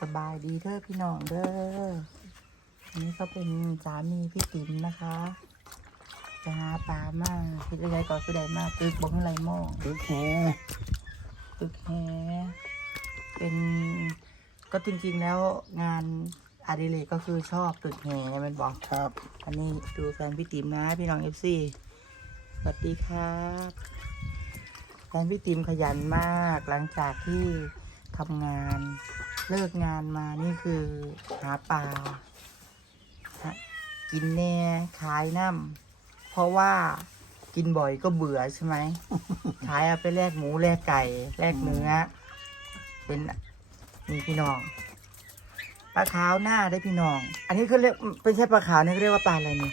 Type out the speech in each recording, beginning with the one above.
สบายดีเด้อพี่น้องเด้ออันนี้ก็เป็นสามีพี่ติ๋มนะคะไปหาปลามาพี่อะไรก่อนพี่ใดมาตึกบงอะไรหม้อตึกแหตึกแฮเป็นก็จริงๆแล้วงานอดิเรกก็คือชอบตึกแฮมันบอกครับ อันนี้ดูแฟนพี่ติ๋มนะพี่น้องเอฟซีสวัสดีครับแฟนพี่ติ๋มขยันมากหลังจากที่ทำงาน เลิกงานมานี่คือหาปลาฮะกินแน่ขายน้ำเพราะว่ากินบ่อยก็เบื่อใช่ไหม ขายเอาไปแลกหมูแลกไก่แลกเนื้อ เป็นมีพี่น้องปลาขาวหน้าได้พี่น้อง อันนี้คือเรียกเป็นใช่ปลาขาวนี่เขาเรียกว่าปลาอะไรนี่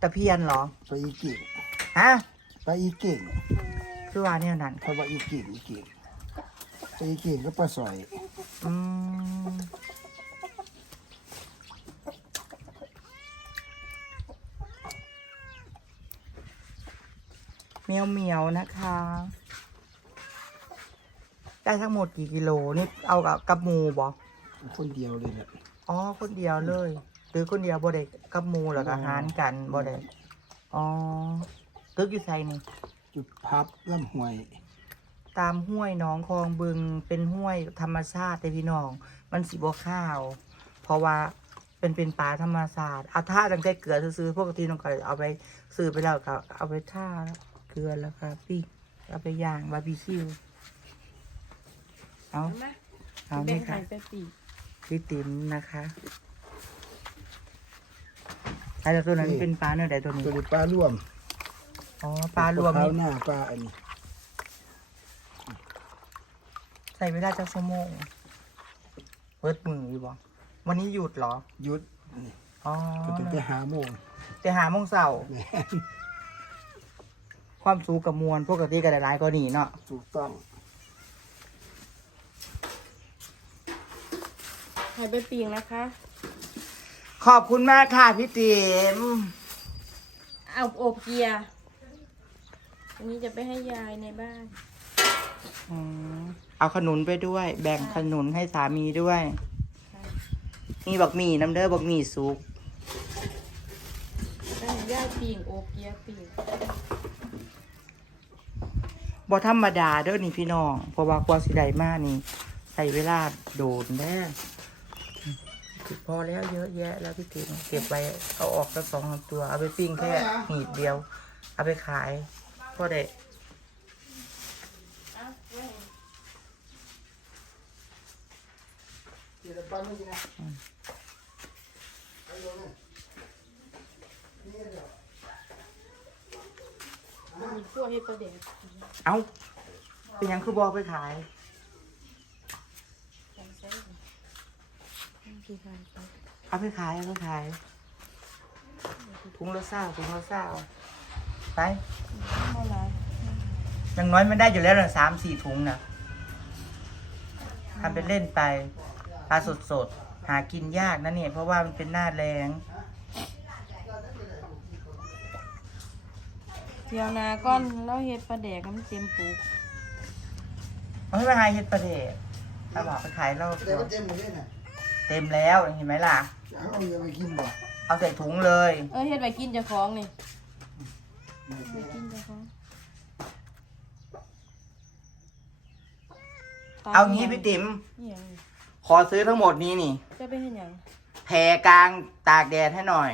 ตะเพียนเหรอไปอีกิ่งฮะไปอีกิ่งคือว่าเนี่ยนั่นเขาว่าอีกิ่งอีกิ่งไปอีกิ่งก็ปลาสอย อืมเมียวเมียวๆนะคะ ได้ทั้งหมดกี่กิโลนี่เอากับกับหมูบอคนเดียวเลยแหละอ๋อคนเดียวเลย หรือคนเดียวบ่ได้กับหมูหรอกอาหารกันบ่ได้อ๋อตึกอยู่ไสนี่จุดพับลำห้วย ตามห้วยหน้องคลองบึงเป็นห้วยธรรมชาติเลยพี่น้อง มันสีบัข้าว เพราะว่าเป็นเป็นปลาธรรมชาติเอาท่าตั้งแต่เกลือซื้อๆปกติน้องก็เอาไปซื้อไปแล้วก็เอาไปท่าเกลือแล้วก็ปิ้งเอาไปย่างบาร์บีคิวเอาเอามาเอาแบ่นี่งไข่ค่ะไปปีกพี่ติ๋มนะคะไอ้ตัวนั้นเป็นปลาเนื้อใดตัวนี้ตัวนี้ปลาร่วมอ๋อปลารวมปลานี่ขาวหน้าปลาอันนี้ ใส่เวลาจะชั่วโมงเปิดมืออยู่บ่วันนี้หยุดเหรอหยุดอ๋อก็จะไปหาโมงแต่หาโมงเสาร์แหม่ความสูงกับมวลปกติก็ได้หลายก็นี่เนาะถูกต้องไข่ไปปีกนะคะ ขอบคุณมากค่ะพี่ติ๋มเอาอบเกียร์อันนี้จะไปให้ยายในบ้าน อืม เอาขนุนไปด้วย แบ่งขนุนให้สามีด้วยค่ะมีบักหมี่น้ำเด้อบักหมี่ซุปแล้วให้ยายปีกอบเกียร์ปีกบ่ธรรมดาเด้อนี่พี่น้อง เพราะว่ากว่าสิได้มานี่ใส่เวลาโดนแน่พอแล้วเยอะแยะแล้วพี่ติ๋มเก็บไว้เอาออกสักสองสามตัว เอาไปปิ้งแค่หีบเดียว เอาไปขายพอได้ เดี๋ยวปลาไมีพวกเห็ดประเด็ดเอ้า เป็นหยังคือบอกไปขายใส่ใส่นี่คือการใช้เอาไปขาย เอาไปขาย ถุงละเศร้าถุงละเศร้าไป ไม่ไรอย่างน้อยมันได้อยู่แล้วนะสามสี่ถุงนะทำเป็นเล่นไป ปลาสดสดๆหากินยากนะเนี่ย เพราะว่ามันเป็นหน้าแรงเที่ยวนาก้อนแล้วเห็ดประเด็กมันเต็มปูกเอาให้มาหาเฮ็ดประเดชถ้าบอกไปขายเราแต่ก็เต็มหมดเลยน่ะเต็มแล้วเห็นไหมล่ะ เอาอย่าไปกินบ่เอาใส่ถุงเลยเออเห็ดไปกินเจะคล้าของนี่ไปกินเจะคล้าของเอางี้พี่ติ๋มนี่ยังนี่ ขอซื้อทั้งหมดนี้นี่ จะไปเห็นยังแผ่กลางตากแดดให้หน่อย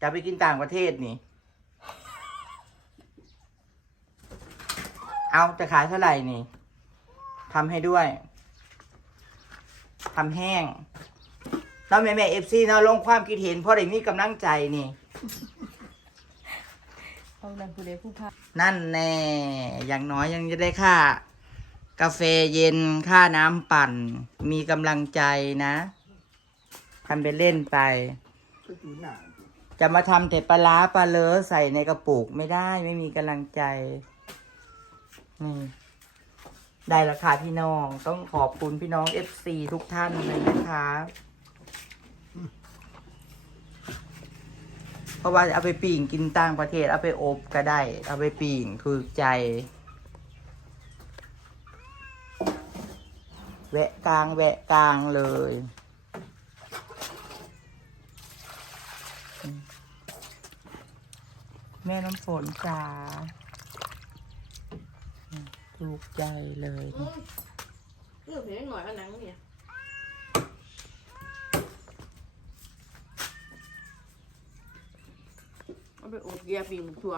จะไปกินต่างประเทศนี่ เอาจะขายเท่าไหร่นี่ทำให้ด้วยทำแห้งแล้วแม่แม่เอฟซีเนาะลงความคิดเห็นเพราะได้มีกำลังใจนี่ เอาดันผู้ใดผู้พานั่นแน่ อย่างน้อยยังจะได้ค่า กาแฟเย็นค่าน้ำปั่น มีกำลังใจนะทำไปเล่นไป จะมาทำแต่ปลาร้าปลาเลอใส่ในกระปุกไม่ได้ไม่มีกำลังใจนี่ได้ราคาพี่น้องต้องขอบคุณพี่น้อง FC ทุกท่านเลยนะคะ เพราะว่าเอาไปปิ่งกินต่างประเทศ เอาไปอบก็ได้ เอาไปปิ่งคือใจ แวะกลางแวะกลางเลย แม่น้ำฝนจ๋าอืมถูกใจเลยนี่เลือกเพียงหน่อยเอาหนังเนี่ยเอาไปอบเกียร์ปีหมึกทัว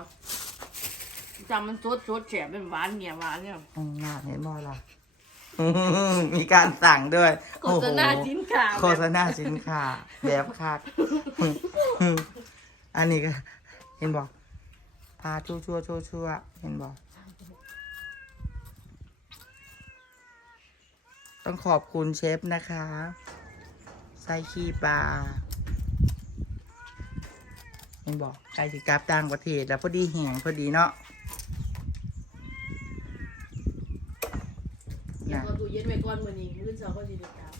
จำมันสดสดแฉบเป็นหวานเนี่ยหวานเนี่ย อืมน่าเห็นบ่ล่ะ มีการสั่งด้วยโฆษณาโอ้โหสินค้าโฆษณาสินค้าแบบคักอันนี้ก็ เห็นบอกพาชั่วชั่วชั่วชั่วเห็นบอกต้องขอบคุณเชฟนะคะไส้ขี้ปลาเห็นบอกไก่สิกลับต่างประเทศแล้วพอดีแหงพอดีเนาะ เดี๋ยวเอาตู้เย็นไว้ก่อนมื้อนี้มื้อเช้าก็สิได้กลับ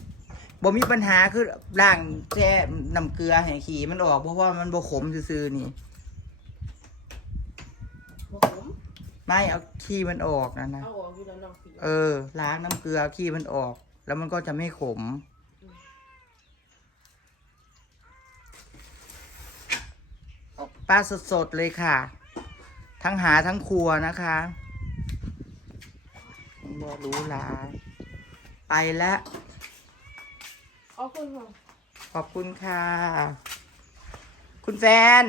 บ่มีปัญหาคือล้างแช่น้ำเกลือให้ขี้มันออกเพราะว่ามันบ่ขมซื่อๆนี่ บ่ขมไม่เอาขี้มันออกนะนะ เอาออกอยู่แล้วน้องสีเออ ล้างน้ำเกลือขี้มันออก แล้วมันก็จะไม่ขม ปลาสดๆเลยค่ะ ทั้งหาทั้งครัวนะคะบอรู้ลา ไปแล้วเอาคุณค่ะขอบคุณค่ะ คุณแฟน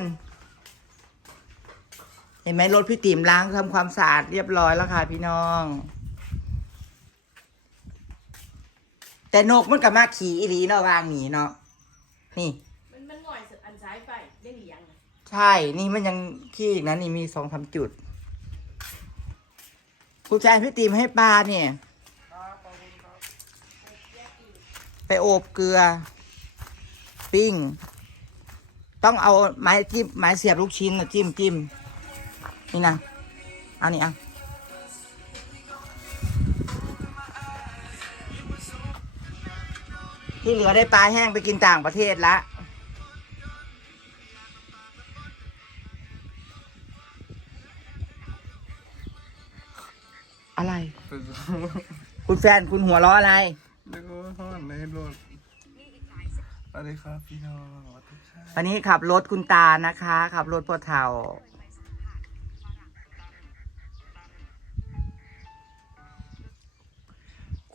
เห็นไหมรถพี่ติ๋มล้างทำความสะอาดเรียบร้อยแล้วค่ะพี่น้อง แต่นกมันกับมาขี่อีหลีเนาะวางหนีเนาะนี่ มันมันหน่อยสุดอันซ้ายไปได้หรือยังอะใช่ นี่มันยังขี้อีกนะนี่มีสองสามจุด คุณแฟนพี่ติ๋มให้ปลาเนี่ย ไปโอบเกลือ ปิ้ง ต้องเอาไม้จิ้มไม้เสียบลูกชิ้นนะจิ้มจิ้มนี่นะเอานี่เอะที่เหลือได้ปลาแห้งไปกินต่างประเทศละอะไร คุณแฟนคุณหัวเราะอะไร ในรถสวัสดีครับพี่น้องสวัสดีครับวันนี้ขับรถคุณตานะคะ ขับรถพ่อเฒ่า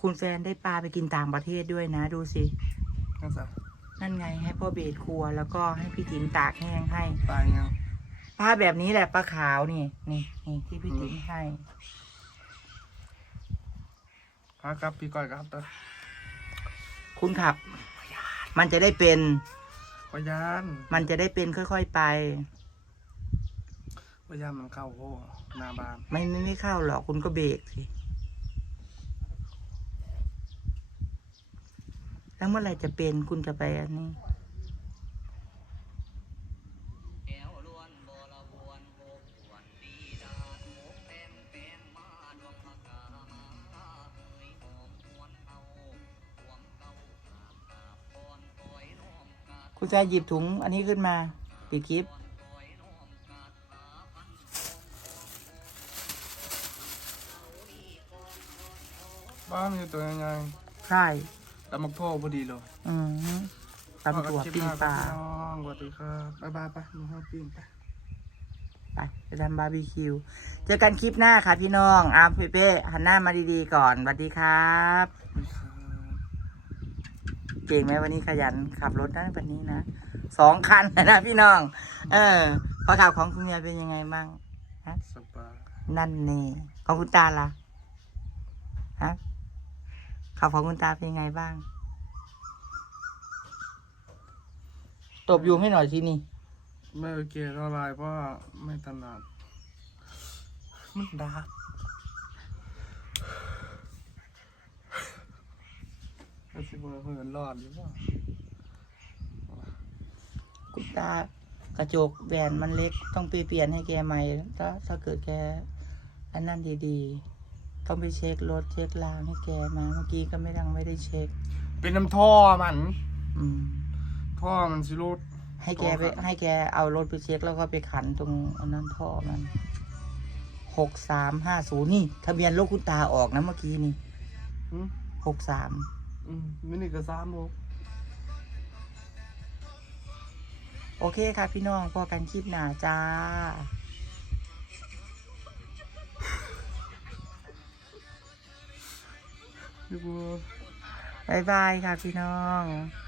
คุณแฟนได้ปลาไปกินต่างประเทศด้วยนะดูสินั่นสินั่นไงให้พ่อเบสครัว แล้วก็ให้พี่ติ๋มตากแห้งให้ตายยังปลาแบบนี้แหละปลาขาวนี่นี่นี่ที่พี่ติ๋มให้พาครับพี่ก้อยครับตอน คุณขับ มันจะได้เป็น พยานมันจะได้เป็นค่อย ๆไป พยานมันเข้าโอ้หน้าบ้านไม่ไม่ไม่เข้าหรอกคุณก็เบรกสิ แล้วเมื่อไหร่จะเป็นคุณจะไปอันนี้ คุณจะหยิบถุงอันนี้ขึ้นมา ปิดคลิป บ้านมีตัวยังไงใช่แล้วมักโทษพอดีเลยอืมตำตัวปิ้งปลาพี่น้องสวัสดีครับบ๊ายบายไปมึงเข้าปิ้งไป ไปไปทำบาร์บีคิว เจอกันคลิปหน้าค่ะพี่น้องอาเปเป้หันหน้ามาดีๆก่อนสวัสดีครับ สวัสดีครับ เก่งไหมวันนี้ขยันขับรถนะวันนี้นะสองคันนะพี่น้อง เออพอขับของคุณเมียเป็นยังไงบ้างสบายนั่นเน่ของคุณตาล่ะฮะขับของคุณตาเป็นยังไงบ้าง ตบยุงให้หน่อยสินี่ไม่โอเคเท่าไรเพราะว่าไม่ถนัดมันดา ก็สิบเพื่อนรอดหรือเปล่าคุณตากระจกแหวนมันเล็กต้องไปเปลี่ยนให้แกใหม่ถ้าถ้าเกิดแกอันนั้นดีๆ ต้องไปเช็ครถเช็ครางให้แกมา เมื่อกี้ก็ไม่ดังไม่ได้เช็ค เป็นน้ำท่อมัน อืม ท่อมันสิรูดให้แกไปให้แกเอารถไปเช็คแล้วก็ไปขันตรงอันนั้นท่อมันหกสามห้าศูนย์นี่ ทะเบียนรถคุณตาออกนะเมื่อกี้นี่หึหกสาม อืมมินิก็สามหก โอเคค่ะพี่น้องพอกันคลิปหนาจ้าพี่บัวบายบายค่ะพี่น้องบ